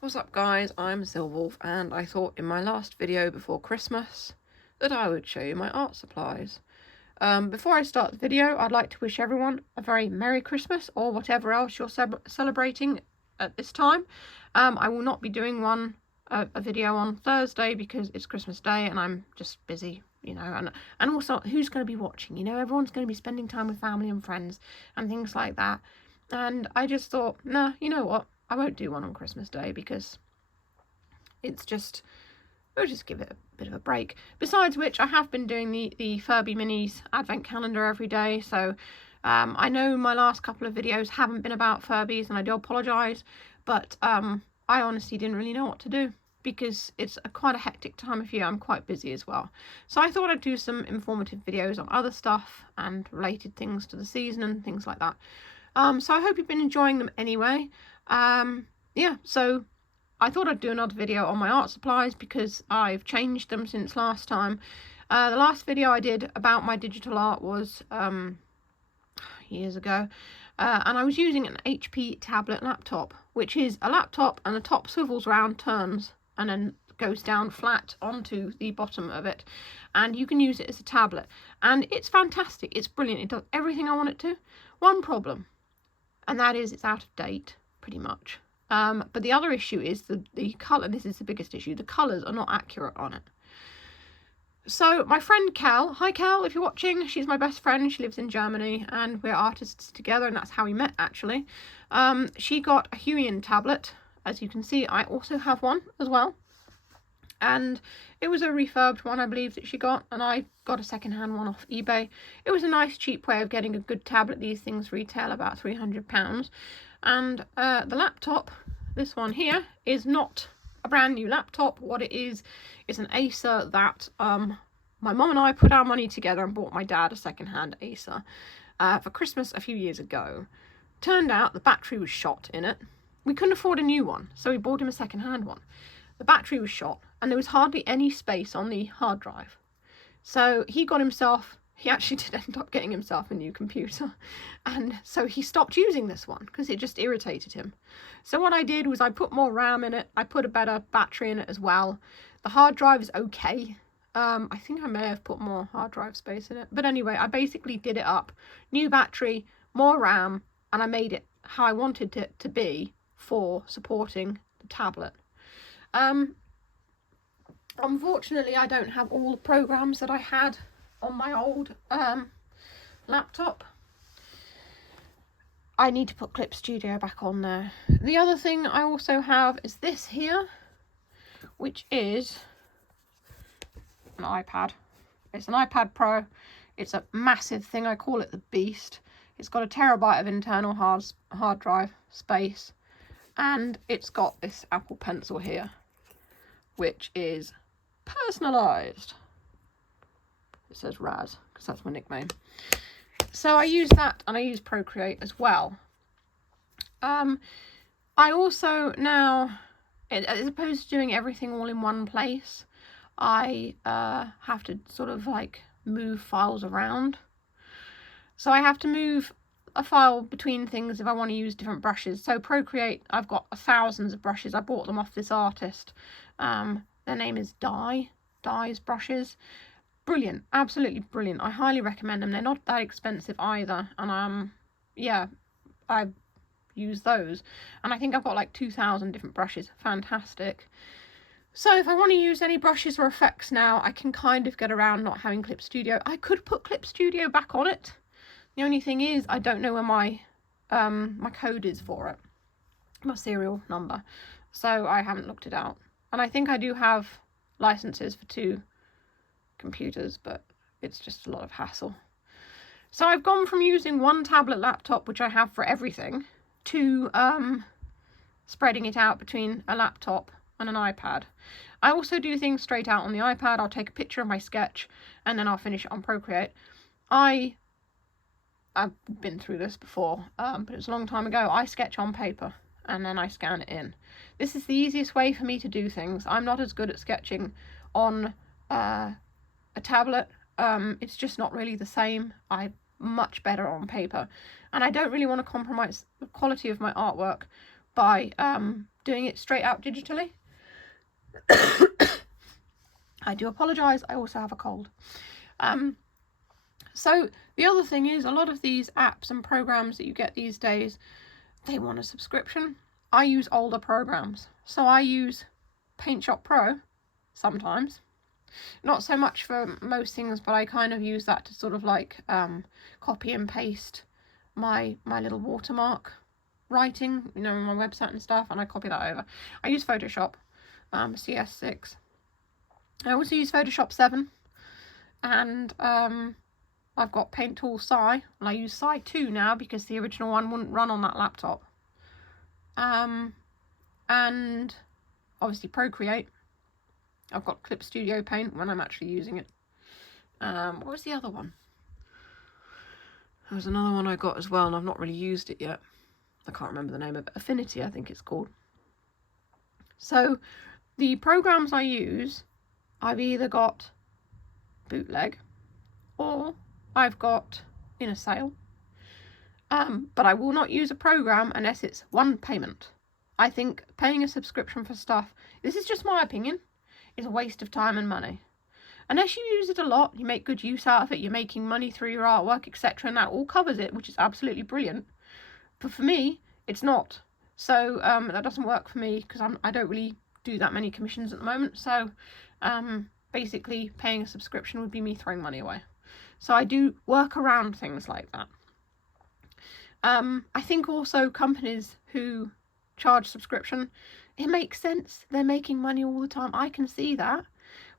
What's up guys, I'm Silwolf and I thought in my last video before Christmas that I would show you my art supplies. Before I start the video, I'd like to wish everyone a very Merry Christmas or whatever else you're celebrating at this time. I will not be doing a video on Thursday because it's Christmas Day and I'm just busy, you know, and also who's going to be watching, you know, everyone's going to be spending time with family and friends and things like that. And I just thought, nah, you know what? I won't do one on Christmas Day because we'll just give it a bit of a break. Besides which, I have been doing the Furby Minis advent calendar every day, so I know my last couple of videos haven't been about Furbies, and I do apologise, but I honestly didn't really know what to do because it's quite a hectic time of year. I'm quite busy as well. So I thought I'd do some informative videos on other stuff and related things to the season and things like that. So I hope you've been enjoying them anyway. Yeah, so I thought I'd do another video on my art supplies because I've changed them since last time. The last video I did about my digital art was years ago, and I was using an HP tablet laptop, which is a laptop and the top swivels round, turns, and then goes down flat onto the bottom of it, and you can use it as a tablet, and it's fantastic. It's brilliant. It does everything I want it to. One problem, and that is it's out of date pretty much. But the other issue is the colour. This is the biggest issue. The colours are not accurate on it. So my friend Cal, hi Cal, if you're watching, she's my best friend. She lives in Germany and we're artists together, and that's how we met actually. She got a Huion tablet. As you can see, I also have one as well. And it was a refurbed one, I believe, that she got, and I got a second-hand one off eBay. It was a nice cheap way of getting a good tablet. These things retail about £300. And the laptop, this one here, is not a brand new laptop. What it is an Acer that my mum and I put our money together and bought my dad a second-hand Acer for Christmas a few years ago. Turned out the battery was shot in it. We couldn't afford a new one, so we bought him a second-hand one. The battery was shot and there was hardly any space on the hard drive. So he actually did end up getting himself a new computer. And so he stopped using this one because it just irritated him. So what I did was I put more RAM in it. I put a better battery in it as well. The hard drive is okay. I think I may have put more hard drive space in it. But anyway, I basically did it up. New battery, more RAM, and I made it how I wanted it to be for supporting the tablet. Unfortunately, I don't have all the programs that I had on my old laptop. I need to put Clip Studio back on there. The other thing I also have is this here, which is an iPad. It's an iPad Pro. It's a massive thing. I call it the Beast. It's got 1 terabyte of internal hard drive space, and it's got this Apple Pencil here, which is personalised. It says Raz because that's my nickname. So I use that, and I use Procreate as well. I also now, as opposed to doing everything all in one place, I have to sort of like move files around. So I have to move a file between things if I want to use different brushes. So Procreate, I've got thousands of brushes. I bought them off this artist. Their name is Dye's brushes. Brilliant, absolutely brilliant. I highly recommend them. They're not that expensive either, and yeah, I use those, and I think I've got like 2,000 different brushes. Fantastic. So if I want to use any brushes or effects now, I can kind of get around not having Clip Studio. I could put Clip Studio back on it. The only thing is I don't know where my code is for it, my serial number, so I haven't looked it out. And I think I do have licenses for 2 computers, but it's just a lot of hassle. So I've gone from using one tablet laptop, which I have for everything, to spreading it out between a laptop and an iPad. I also do things straight out on the iPad. I'll take a picture of my sketch and then I'll finish it on Procreate. I've been through this before, but it's a long time ago. I sketch on paper and then I scan it in. This is the easiest way for me to do things. I'm not as good at sketching on a tablet. It's just not really the same. I'm much better on paper, and I don't really want to compromise the quality of my artwork by doing it straight out digitally. I do apologise, I also have a cold. So the other thing is, a lot of these apps and programs that you get these days, they want a subscription. I use older programs. So I use PaintShop Pro sometimes. Not so much for most things, but I kind of use that to sort of like copy and paste my little watermark writing, you know, on my website and stuff, and I copy that over. I use Photoshop, CS6. I also use Photoshop 7, and I've got Paint Tool Sci, and I use Sci 2 now because the original one wouldn't run on that laptop. And obviously Procreate. I've got Clip Studio Paint when I'm actually using it. What was the other one? There was another one I got as well, and I've not really used it yet. I can't remember the name of it. Affinity, I think it's called. So the programs I use, I've either got bootleg or I've got in a sale. But I will not use a program unless it's one payment. I think paying a subscription for stuff, this is just my opinion, is a waste of time and money. Unless you use it a lot, you make good use out of it, you're making money through your artwork, etc., and that all covers it, which is absolutely brilliant. But for me, it's not. So that doesn't work for me because I don't really do that many commissions at the moment. So basically paying a subscription would be me throwing money away. So I do work around things like that. I think also companies who charge subscription, it makes sense. They're making money all the time. I can see that.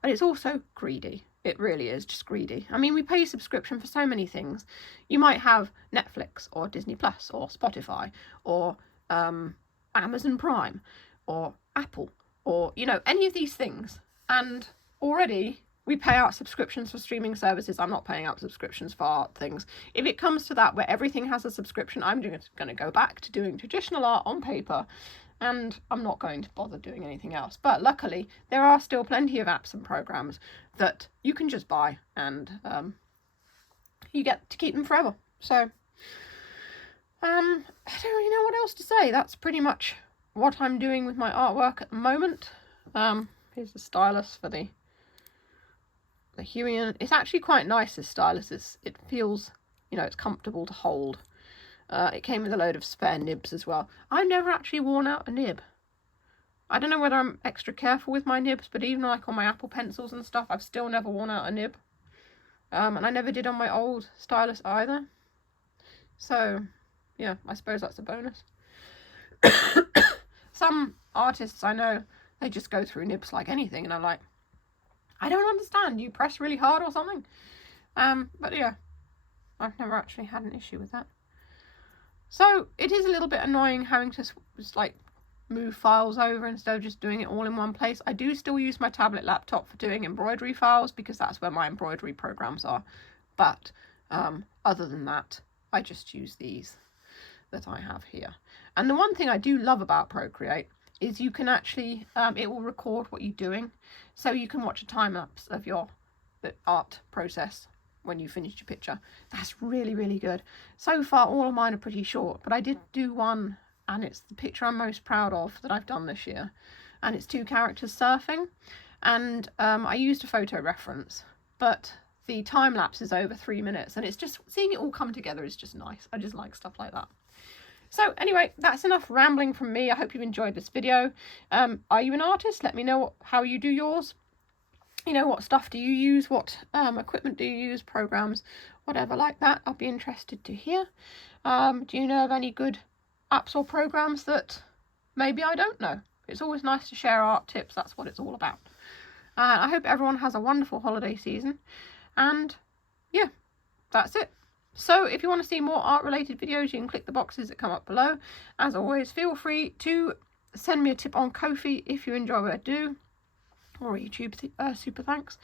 But it's also greedy. It really is just greedy. I mean, we pay a subscription for so many things. You might have Netflix or Disney Plus or Spotify or Amazon Prime or Apple or, you know, any of these things. And already we pay out subscriptions for streaming services. I'm not paying out subscriptions for art things. If it comes to that where everything has a subscription, I'm going to go back to doing traditional art on paper. And I'm not going to bother doing anything else. But luckily, there are still plenty of apps and programs that you can just buy, and you get to keep them forever. So, I don't really know what else to say. That's pretty much what I'm doing with my artwork at the moment. Here's the stylus for the Huion. It's actually quite nice, this stylus. It feels, you know, it's comfortable to hold. It came with a load of spare nibs as well. I've never actually worn out a nib. I don't know whether I'm extra careful with my nibs, but even like on my Apple pencils and stuff, I've still never worn out a nib. And I never did on my old stylus either. So, yeah, I suppose that's a bonus. Some artists I know, they just go through nibs like anything, and I'm like, I don't understand. You press really hard or something? But yeah, I've never actually had an issue with that. So it is a little bit annoying having to just like move files over instead of just doing it all in one place. I do still use my tablet laptop for doing embroidery files because that's where my embroidery programs are. But other than that, I just use these that I have here. And the one thing I do love about Procreate is you can actually, it will record what you're doing. So you can watch a time lapse of the art process when you finished your picture. That's really, really good. So far, all of mine are pretty short, but I did do one, and it's the picture I'm most proud of that I've done this year. And it's 2 characters surfing, and I used a photo reference, but the time lapse is over 3 minutes, and it's just, seeing it all come together is just nice. I just like stuff like that. So anyway, that's enough rambling from me. I hope you've enjoyed this video. Are you an artist? Let me know how you do yours. You know, what stuff do you use? What equipment do you use? Programs, whatever like that. I'll be interested to hear. Do you know of any good apps or programs that maybe I don't know? It's always nice to share art tips. That's what it's all about. I hope everyone has a wonderful holiday season. And yeah, that's it. So if you want to see more art related videos, you can click the boxes that come up below. As always, feel free to send me a tip on Ko-fi if you enjoy what I do, or YouTube super thanks.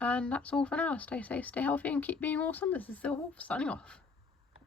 And that's all for now. Stay safe, stay healthy, and keep being awesome. This is Sylwolf signing off.